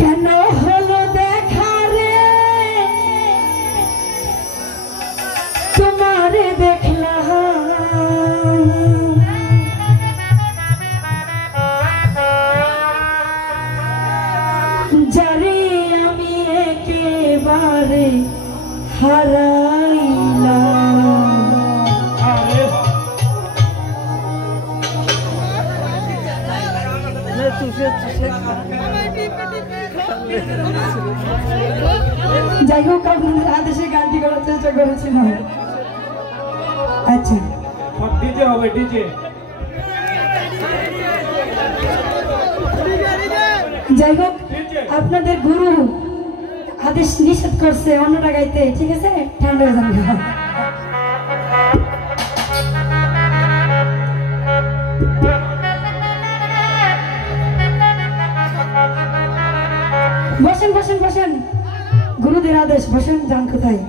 কেন হলো দেখা রে তোমারে দেখলাম যারে আমি একেবারে হারাইলাম। যাই হোক আপনাদের আদেশে গানটি করার চেষ্টা করেছিলাম। আচ্ছা ডিজে হবে ডিজে। যাই হোক আপনাদের গুরু আদেশ নিষেধ করছে অন্যটা গাইতে, ঠিক আছে? ঠান্ডা হয়ে যাবে। বসেন বসেন বসেন, গুরুদের আদেশ, বসেন। যান কোথায়?